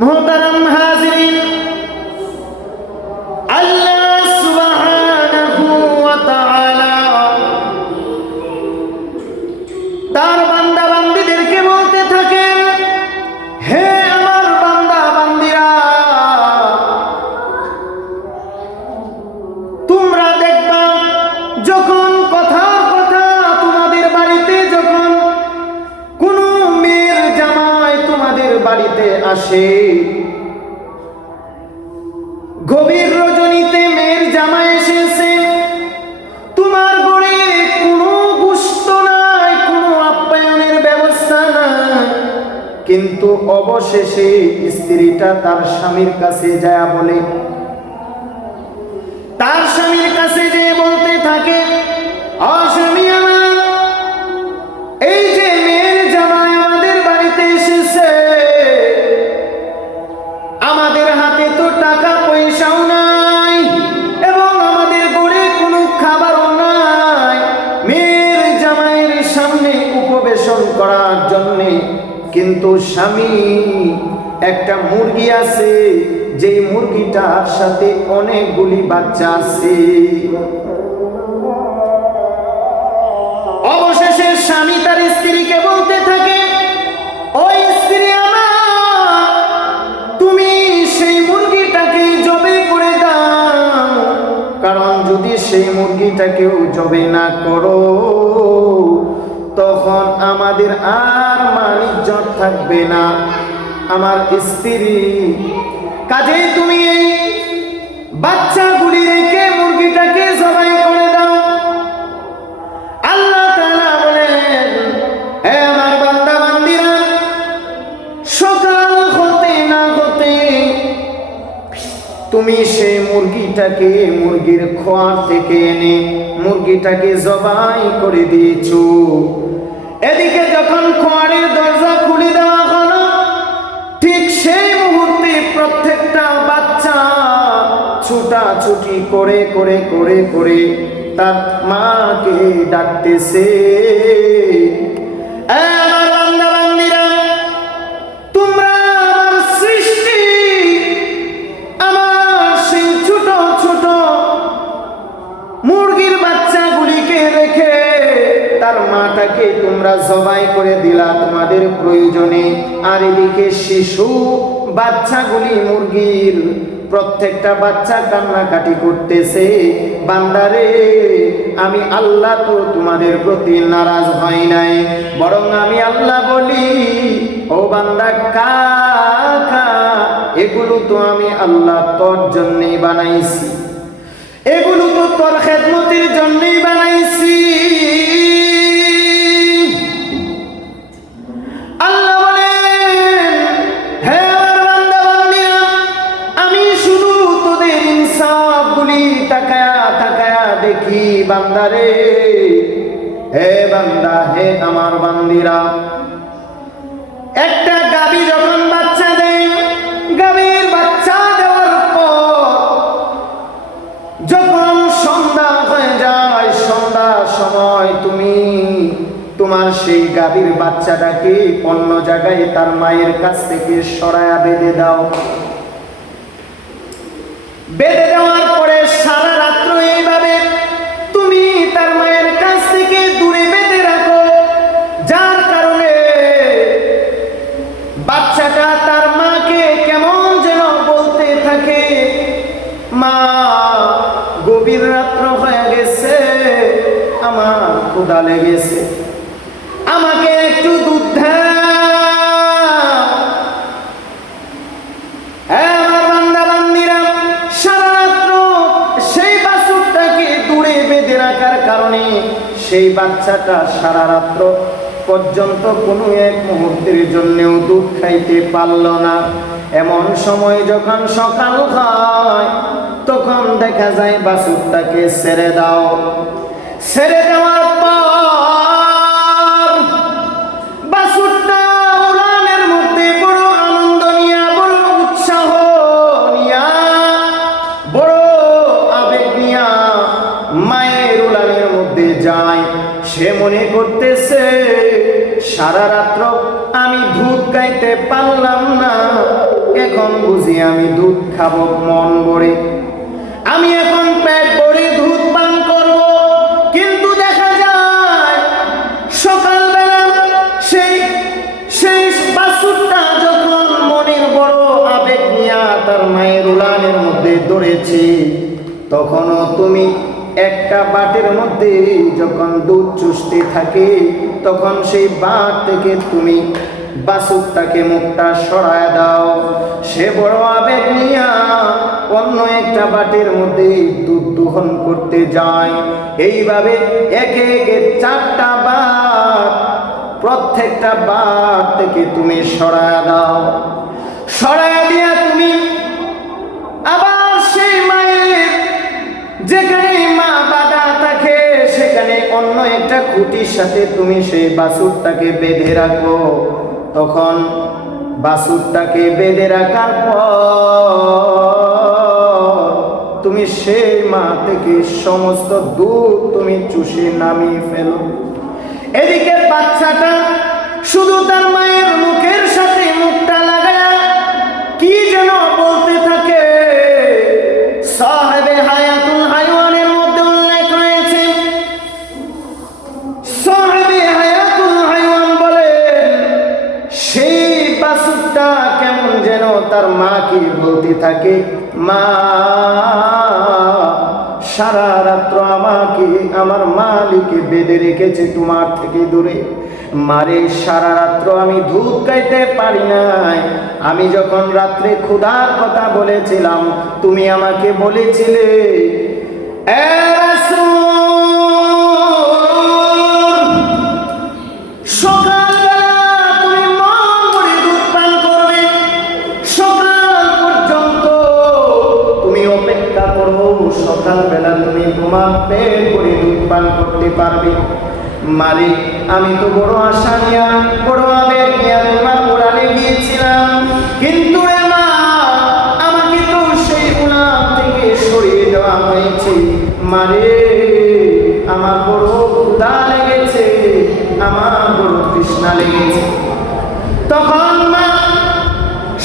মুহতারাম হাজিরিন, আল্লাহ সুবহানাহু ওয়া তাআলা তার বান্দা বান্দীদেরকে বলতে থাকেন, হে আমার বান্দা বান্দীরা, তোমরা দেখবা যখন কথার কথা তোমাদের বাড়িতে, যখন কোন মেয়ের জামাই তোমাদের বাড়িতে আসে, গভীর রজনীতে মেয়ের জামাই এসেছে, তোমার ঘরে কোনো গুস্ত নাই, কোনো আপ্যায়নের ব্যবস্থা নাই, কিন্তু অবশেষে স্ত্রীটা তার স্বামীর কাছে যায় বলে, তার স্বামীর কাছে যে বলতে থাকে, স্বামী আমার, এই যে মেয়ের জামাই আমাদের বাড়িতে এসেছে, আমাদের হাতে তো টাকা পয়সাও নাই এবং আমাদের ঘরে কোনো খাবারও নাই, মেয়ের জামাইয়ের সামনে উপবেশন করার জন্য কিন্তু স্বামী একটা মুরগি আছে, যেই মুরগিটার সাথে অনেকগুলি বাচ্চা আছে। অবশেষে স্বামী তার স্ত্রীকে বলতে থাকে, ওই স্ত্রী আমার, তুমি সেই মুরগিটাকে জবে করে দাও, কারণ যদি সেই মুরগিটাকেও জবে না করো তখন আমাদের আর মান ইজ্জত থাকবে না। আমার স্ত্রী, কাজেই তুমি এই বাচ্চাগুলি রেখে মুরগিটাকে জবাই করে দাও। আল্লাহ তাআলা বলেন, হে আমার বান্দা বান্দীরা, সকাল হতে না হতে তুমি সেই মুরগিটাকে মুরগির খোয়ার থেকে এনে মুরগিটাকে জবাই করে দিয়েছো। এদিকে যখন খোয়ারের দরজা খুলে দেওয়া হলো, ঠিক সেই মুহূর্তে প্রত্যেকটা বাচ্চা ছুটাছুটি করে করে করে করে তার মাকে ডাকতেছে। আমার বান্দা বান্দীরা, তোমরা আমার সৃষ্টি, আমার সেই ছোট ছোট মুরগির বাচ্চাগুলিকে রেখে তার মাটাকে তোমরা জবাই করে দিলা তোমাদের প্রয়োজনে, আর এদিকে শিশু বাচ্চাগুলি মুরগির প্রত্যেকটা বাচ্চা কান্নাকাটি করতেছে। বান্দারে, আমি আল্লাহ তো তোমাদের প্রতি নারাজ হই নাই, বরং আমি আল্লাহ বলি, ও বান্দা খা খা, এগুলো তো আমি আল্লাহ তোর জন্যই বানাইছি, এগুলো তো তোর খেদমতের জন্যই বানাইছি। আল্লাহ বলেন, হে আমার বান্দা বান্দীরা, আমি শুধু তোদের ইনসাফগুলি তাকায়া তাকায়া দেখি। বান্দারে, হে বান্দা, হে আমার বান্দীরা, একটা গাভী যখন বাচ্চা দেয়, গাভীর বাচ্চা দেওয়ার পর যখন সন্ধ্যা হয়ে যায়, সন্ধ্যার সময় তুমি তোমার সেই গাভীর বাচ্চাটাকে অন্য জায়গায় তার মায়ের কাছ থেকে সরায়া বেঁধে দাও। বেঁধে দেওয়ার পরে সারা রাত্র এইভাবে তুমি তার মায়ের কাছ থেকে দূরে বেঁধে রাখো, যার কারণে বাচ্চাটা তার মাকে কেমন যেন বলতে থাকে, মা, গভীর রাত্র হয়ে গেছে, আমার ক্ষুধা লেগেছে, আমাকে একটু দুধ দাও। আমার বান্দা বান্দীরা, সারা রাত্র সেই বাছুরটাকে দূরে বেঁধে রাখার কারণে সেই বাচ্চাটা সারা রাত্র পর্যন্ত কোনো এক মুহূর্তের জন্যও দুধ খাইতে পারল না। এমন সময় যখন সকাল হয়, তখন দেখা যায় বাছুরটাকে ছেড়ে দাও। ছেড়ে দেওয়ার পর বাছুরটা উলানের মধ্যে বড় আনন্দ নিয়া, বড় উৎসাহ নিয়া, বড় আবেগ নিয়া মায়ের উলানের মধ্যে যায়। সে মনে করতেছে, সারা রাত্র আমি দুধ খাইতে পারলাম না, এখন বুঝি আমি দুধ খাবো মন ভরে, আমি এখন পেট ভরে দুধ পান করব। কিন্তু দেখা যায় সকালবেলা সেই সেই বাছুরটা যখন মনের বড় আবেগ নিয়ে তার মায়ের উলানের মধ্যে দৌড়েছে, তখনও তুমি একটা বাটের মধ্যে যখন দুধ চুষতে থাকে, তখন সেই বাট থেকে তুমি বাছুরটাকে মুখটা সরায় দাও। সে বড় আবেগ নিয়ে অন্য একটা বাটের মধ্যে দুধ দোহন করতে যায়। এইভাবে একে একে 4টা বাট, প্রত্যেকটা বাট থেকে তুমি সরায় দাও। সরায় দিয়া তুমি আবার সেই মায়ের যেখানে মা বাঁধা থাকে সেখানে অন্য একটা খুঁটির সাথে তুমি সেই বাছুরটাকে বেঁধে রাখো। তখন বাছুরটাকে বেঁধে রাখার পর তুমি সেই মা থেকে সমস্ত দুধ তুমি চুষে নামিয়ে ফেলো। এদিকে বাচ্চাটা শুধু তার মায়ের মুখের সাথে মুখটা লাগায় কি যেন বলতে থাকে। সাহেবে হায়াতুল হাইওয়ানের মধ্যে উল্লেখ রয়েছে, সাহেবে হায়াতুল হাইওয়ান বলে সেই বাছুরটা কেমন যেন তার মাকে বলতে থাকে, মা সারা রাত্র আমাকে আমার মালিকে বেঁধে রেখেছে তোমার থেকে দূরে। মারে সারা রাত্র আমি দুধ খাইতে পারি নাই। আমি যখন রাত্রে ক্ষুধার কথা বলেছিলাম, তুমি আমাকে বলেছিলে এ রাসূল, সকালবেলা তুমি মন ভরে দুধ পান করবে, সকাল পর্যন্ত তুমি অপেক্ষা করো, সকালবেলা তুমি তোমার পেট ভরে দুধ পান করতে পারবে। মালিক, আমি তো বড় আশা নিয়া বড় আবেগ নিয়া তোমার উড়ানে গিয়েছিলাম, কিন্তু রে মা আমাকে তো সেই উড়ান থেকে সরিয়ে দেওয়া হয়েছে। মারে আমার বড় ক্ষুধা লেগেছে, আমার বড় তৃষ্ণা লেগেছে। তখন মা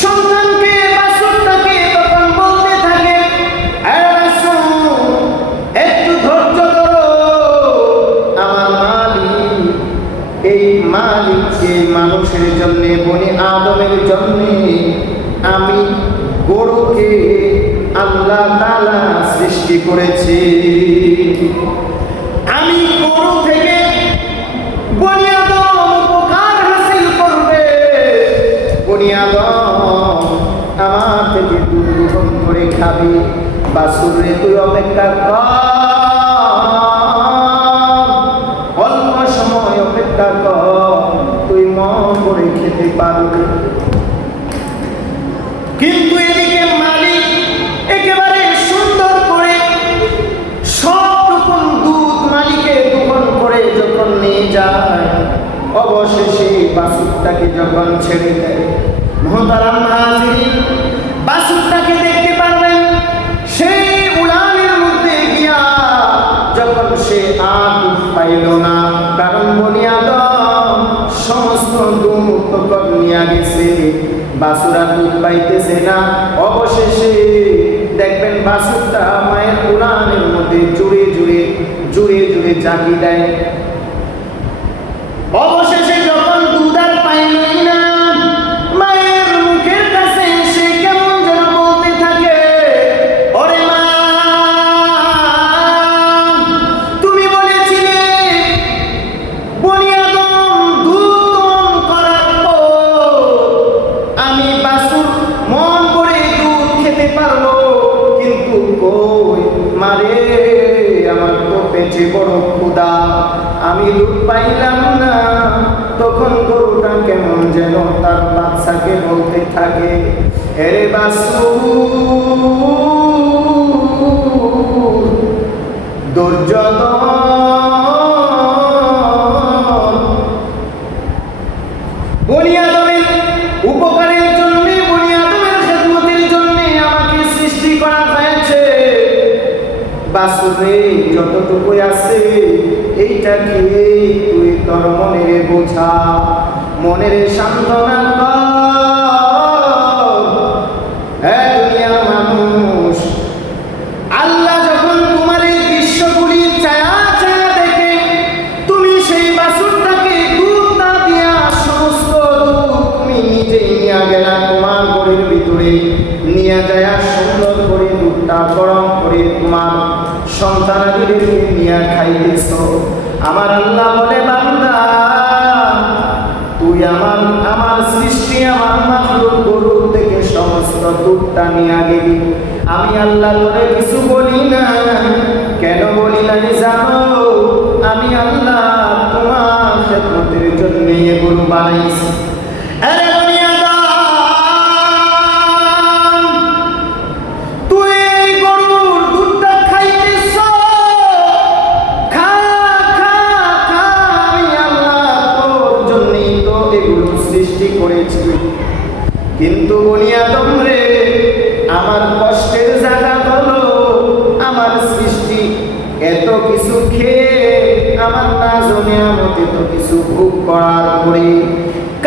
সন্তানকে বাছুরটাকে তখন বলতে থাকে, একটু ধৈর্য ধরো, আমার মালিক এই মালিককে মানুষের জন্য বনি আদমের জন্য আমি গরুকে আল্লাহ তাআলা সৃষ্টি করেছি। আমি গরু থেকে বনি আদম উপকার হাসিল করবে, বনি আদম আমার থেকে দুধ দোহন করে খাবি। বাছুরে তুই অপেক্ষা কর, অল্প সময় অপেক্ষা কর, তুই মন করে খেতে পারবি। কিন্তু এদিকে মালিক একেবারে সুন্দর করে সবটুকুন দুধ মালিকে দোহন করে যখন নিয়ে যায়, অবশেষে বাছুরটাকে যখন ছেড়ে দেয়, মুহতারাম হাজিরিন, বাছুরটাকে দেখতে পারবেন সেই উড়ানের মধ্যে গিয়া যখন সে আর পাইল না, কারণ বনি আদম সমস্ত দুধ তখন নিয়ে গেছে, বাছুরা দুধ পাইতেছে না। অবশেষে দেখবেন বাছুরটা মায়ের উড়ানের মধ্যে জুড়ে জুড়ে জুড়ে জুড়ে জাগি দেয়। অবশেষে যখন দুধ আর পাইল না, মায়ের মুখের কাছে সে কেমন যেন বলতে থাকে, ওরে মা তুমি বলেছিলে বনি আদম দুধ দোহন করার পর আমি বাছুর মন করে দুধ খেতে পারবো, কিন্তু কই মারে আমার তো পেটে বড় ক্ষুধা, আমি দুধ পাইলাম না। তখন গরুটা কেমন যেন তার বাচ্চাকে বলতে থাকে, এরে বাছুর ধৈর্য ধর, বনি আদমের উপকারের জন্য, বনি আদমের খেদমতের জন্য আমাকে সৃষ্টি করা হয়েছে। বাছুরে যতটুকু আছে এইটা খেয়ে তুই তোর মনের বোঝা, মনের সান্ত্বনা কর, তোমার ঘরের ভিতরে নিয়ে যায় সুন্দর করে দুধটা গরম করে তোমার সন্তানাদিদেরকে নিয়ে খাইতেছ। আমার আল্লাহ বলে বান্দা তুই আমার সৃষ্টি আমার মাখলুক গরু থেকে সমস্ত দুধটা নিয়ে গেলি, আমি আল্লাহ বলে কিছু বলি না। কেন বলি না জানো? আমি আল্লাহ তোমার খেদমতের জন্য এগুলো বানাইছি। আরে তুই এই গরুর দুধটা খাইতেছ, খা খা খা, আমি আল্লাহ তোর জন্যই তো এগুলো সৃষ্টি করেছি। কিন্তু বুনিয়াদম রে, আমার কষ্টের জায়গা হলো আমার সৃষ্টি এত কিছু খেয়ে আমার নাজ-ও-নিয়ামত এত কিছু ভোগ করার পরে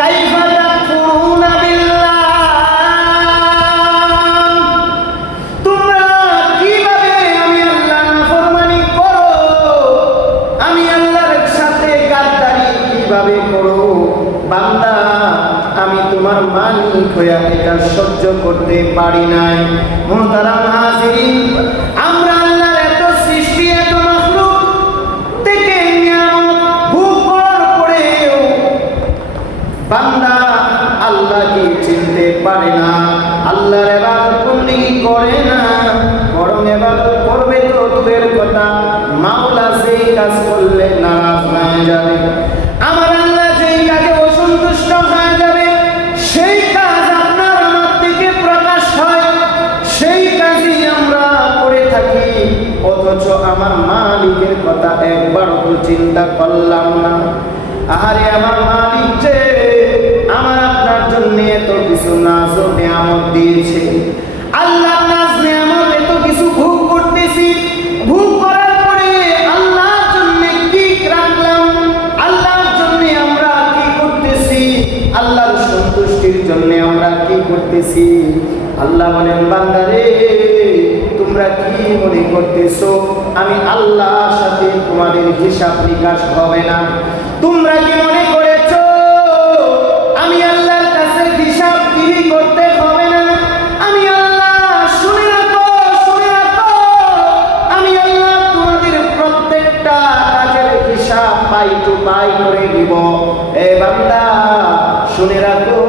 কাইফা তাকফুরুনা বিল্লাহ, তোমরা কিভাবে আমি আল্লাহর নাফরমানি করো, আমি আল্লাহর সাথে গাদ্দারি কিভাবে করো? বান্দা আমি তোমার মালিক হইয়া এটা সহ্য করতে পারি নাই। মুহতারাম হাজিরিন, আমরা আল্লাহর এত সৃষ্টি এত মাখলুক থেকে নিয়ামত ভোগ করার পরেও বান্দা আল্লাহকে চিনতে পারে না, আল্লাহর ইবাদত বন্দেগী করে না, বরং ইবাদত করবে তো দূরের কথা, মাওলা যেই কাজ করলে নারাজ হয়ে যাবে, আমার আল্লাহ যেই কাজে অসন্তুষ্ট হয়ে যাবে, সেই কাজ আপনার আমার থেকে প্রকাশ হয়, সেই কাজই আমরা করে থাকি। অথচ আমার মালিকের কথা একবারও তো চিন্তা করলাম না। আরে আমার মালিক যে আমার আপনার জন্য এত কিছু নাজ-ও-নিয়ামত দিয়েছে, আল্লাহ নাজ-নিয়ামত এত কিছু ভোগ করতেছি, ভোগ করার পরে আল্লাহর জন্য কি রাখলাম, আল্লাহর জন্য আমরা কি করতেছি, আল্লাহর সন্তুষ্টির জন্য আমরা কি করতেছি? আল্লাহ বলেন বান্দারে তোমরা কি মনে করতেছো আমি আল্লাহর সাথে তোমাদের হিসাব নিকাশ হবে না? তোমরা কি মনে করেছো আমি আল্লাহর কাছে হিসাব কি করতে হবে না? আমি আল্লাহ শুনে রাখো, শুনে রাখো, আমি আল্লাহ তোমাদের প্রত্যেকটা কাজের হিসাব পাই টু পাই করে দিব। এ বান্দা শুনে রাখো,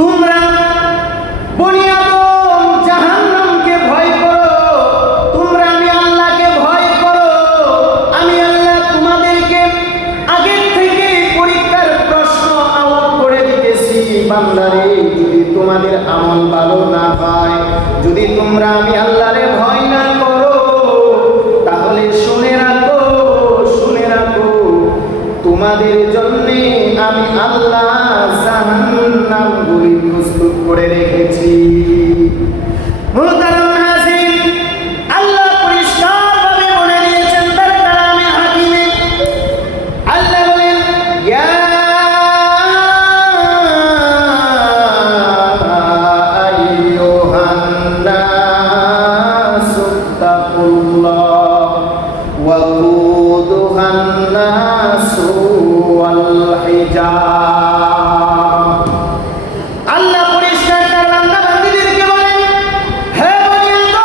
তোমরা বনি আদম জাহান্নামকে ভয় করো, তোমরা আমি আল্লাহকে ভয় করো। আমি আল্লাহ তোমাদেরকে আগের থেকে পরীক্ষার প্রশ্ন আওয়াজ করে দিতেছি। বান্দারে যদি তোমাদের আমল ভালো না হয়, যদি তোমরা আমি আল্লাহরে ভয় না করো, তাহলে শুনে রাখো, শুনে রাখো, তোমাদের জন্য আমি আল্লাহ জাহান্নামগুলি প্রস্তুত করে রেখেছি। মুহতারাম হাজির, আল্লাহ পরিষ্কারভাবে বলে দিয়েছেন তার কালামে হাকিমে। আল্লাহ বলেন ইয়া আইয়ুহান নাসু তাকুল্লাহ ওয়া কুদুহান নাসু ওয়াল হিজাব। আল্লাহ পরিষ্কার তার বান্দা বান্দীদেরকে বলেন, হে বনি আদম,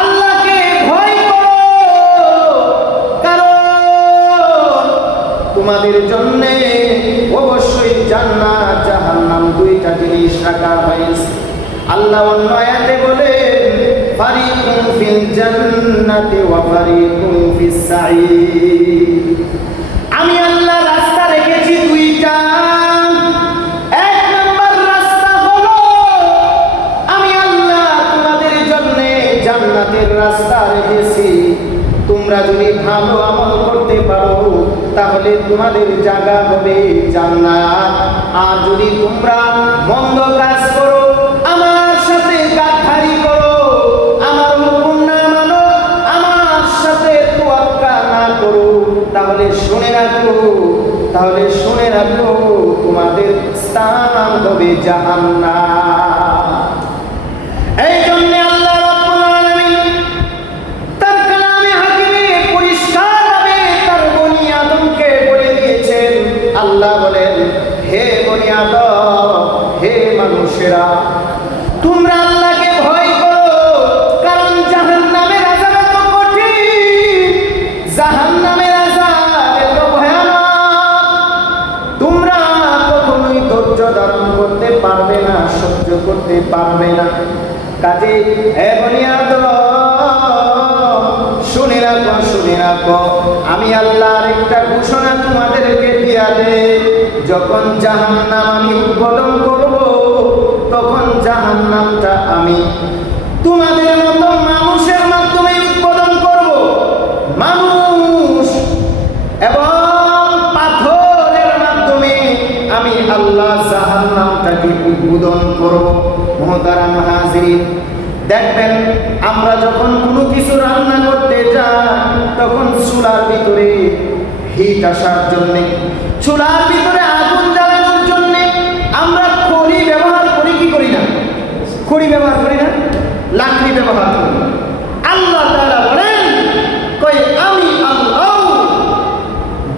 আল্লাহকে ভয় করো, কারণ তোমাদের জন্য অবশ্যই জান্নাত জাহান্নাম দুইটা জিনিস রাখা হয়েছে। আল্লাহ অন্য আয়াতে বলেন ফারিকুন ফিল জান্নাতি ওয়া ফারিকুন ফিস সাঈর। আমি আল্লাহ রাস্তা রেখেছি দুইটা। এক নাম্বার রাস্তা হলো আমি আল্লাহ তোমাদের জন্য জান্নাতের রাস্তা রেখেছি। তোমরা যদি ভালো আমল করতে পারো তাহলে তোমাদের জায়গা হবে জান্নাত। আর যদি তোমরা মন্দ কাজ করো, আমার সাথে গাদ্দারি করো, আমার হুকুম না মানো, আমার সাথে তোয়াক্কা না করো, তাহলে শুনে রাখো, তাহলে শুনে রাখো তোমাদের স্থান হবে জাহান্নাম। এই জন্য আল্লাহ রাব্বুল আলামিন তার কালামে হাকিমে পরিষ্কারভাবে তার বনি আদমকে বলে দিয়েছেন। আল্লাহ বলেন হে আদম, হে মানুষেরা, তোমরা আল্লাহকে ভয় করো, কারণ জাহান্নামের আযাব এত কঠিন, জাহান্নামের আযাব এত ভয়ানক, তোমরা কখনোই ধৈর্য ধারণ করতে পারবে না, সহ্য করতে পারবে না। কাজেই হে বনি আদম, শুনে রাখো, শুনে রাখো, আমি আল্লাহর একটা ঘোষণা তোমাদেরকে দিয়া দে, যখন জাহান্নাম আমি উদ্বোধন করব, তখন জাহান্নামটা আমি তোমাদের মতো মানুষের মাধ্যমে উদ্বোধন করব। মানুষ এবং পাথরের মাধ্যমে আমি আল্লাহ জাহান্নামটাকে উদ্বোধন করব। মুহতারাম হাজিরিন, দেখবেন আমরা যখন কোনো কিছু রান্না করতে যাই, তখন চুলার ভিতরে হিট আসার জন্যে, চুলার ভিতরে আগুন জ্বালানোর জন্যে আমরা খড়ি ব্যবহার করি কি করি না? খড়ি ব্যবহার করি না, লাকড়ি ব্যবহার করি। আল্লাহ তাআলা বলেন, কই আমি আল্লাহ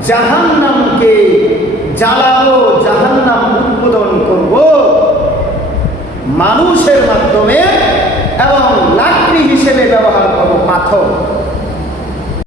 জাহান্নামকে জ্বালাবো, জাহান্নাম উদ্বোধন করব মানুষের মাধ্যমে এবং লাকড়ি হিসেবে ব্যবহার করব পাথর।